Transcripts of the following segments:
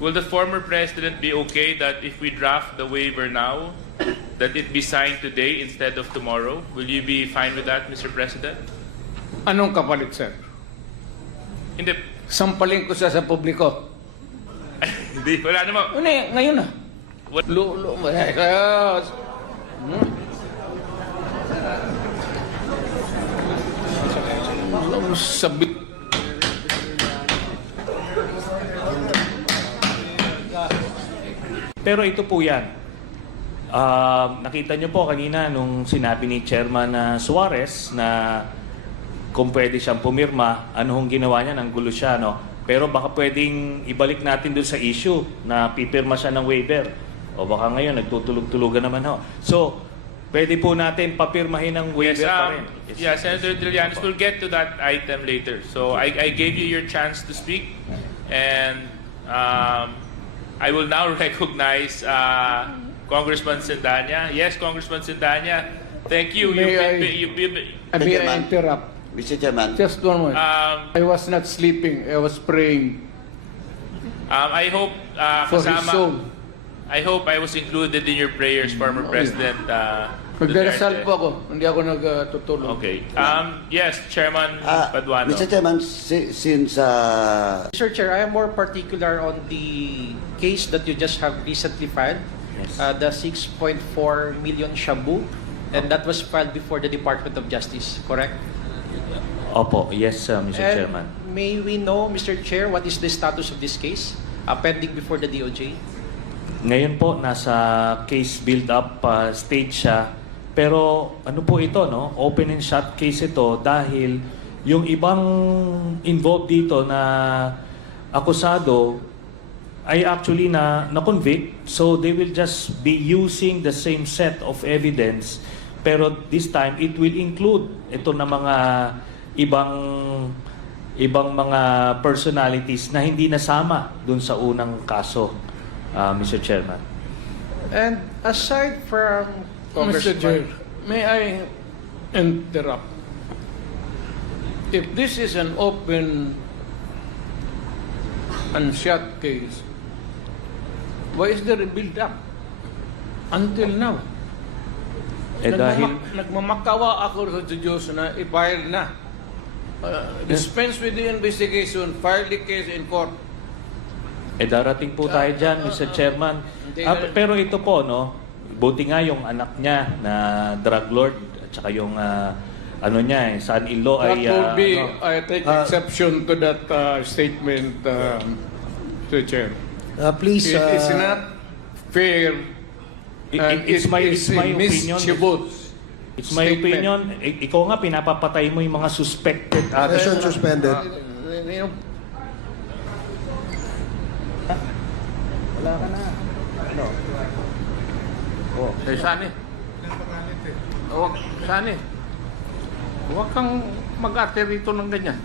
will the former president be okay that if we draft the waiver now, that it be signed today instead of tomorrow? Will you be fine with that, Mr. President? Anong kapalit, sir? Hindi. Sampalin ko siya sa publiko. Hindi. Wala naman. Ngayon na. What? Sabi. Pero ito po yan. Nakita nyo po kanina nung sinabi ni Chairman Suarez na kung pwede siyang pumirma, ano hong ginawa niya, nang gulo siya, no? Pero baka pwedeng ibalik natin dun sa issue na pipirma siya ng waiver. O baka ngayon, nagtutulog-tulugan naman, ho. So, pwede po natin papirmahin ng waiver pa rin. Yeah, Senator Trillanes, we'll get to that item later. So, I gave you your chance to speak. And I will now recognize Congressman Sindanya. Yes, Congressman Sindanya. Thank you. May I interrupt? Mr. Chairman. Just one moment. I was not sleeping. I was praying I hope for his soul. I hope I was included in your prayers, former President. Nagdarasal po ako. Hindi ako nagtutulog. Okay. Yes, Chairman Paduano. Mr. Chairman, since Mr. Chair, I am more particular on the case that you just have recently filed, the 6.4 million shabu, and that was filed before the Department of Justice, correct? Opo, yes, Mr. Chairman. May we know, Mr. Chair, what is the status of this case pending before the DOJ? Ngayon po, nasa case build-up stage siya. Pero ano po ito, no? Open and shut case ito dahil yung ibang involved dito na akusado ay actually na-convict. So they will just be using the same set of evidence. Pero this time, it will include ito na mga ibang mga personalities na hindi nasama dun sa unang kaso, Mr. Chairman. And aside from Mr. Chair, may I interrupt? If this is an open and shut case, why is there a build-up until now? Dahil Nagmamakawa ako sa Diyos na i-file na. Dispense with the investigation, file the case in court. darating po tayo dyan, Mr. Chairman. Pero ito po, no, buti nga yung anak niya na drug lord at saka yung ano niya, son-in-law ay... I take exception to that statement, Mr. Chair. please... It is not fair. It's my opinion. It's my opinion. Ikaw nga, pinapapatay mo yung mga suspected. Session suspended. Wala ka na. Ano? Oh. Sani. Huwag, Sani. Huwag kang mag-ate rito ng ganyan.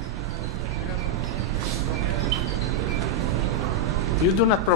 You do not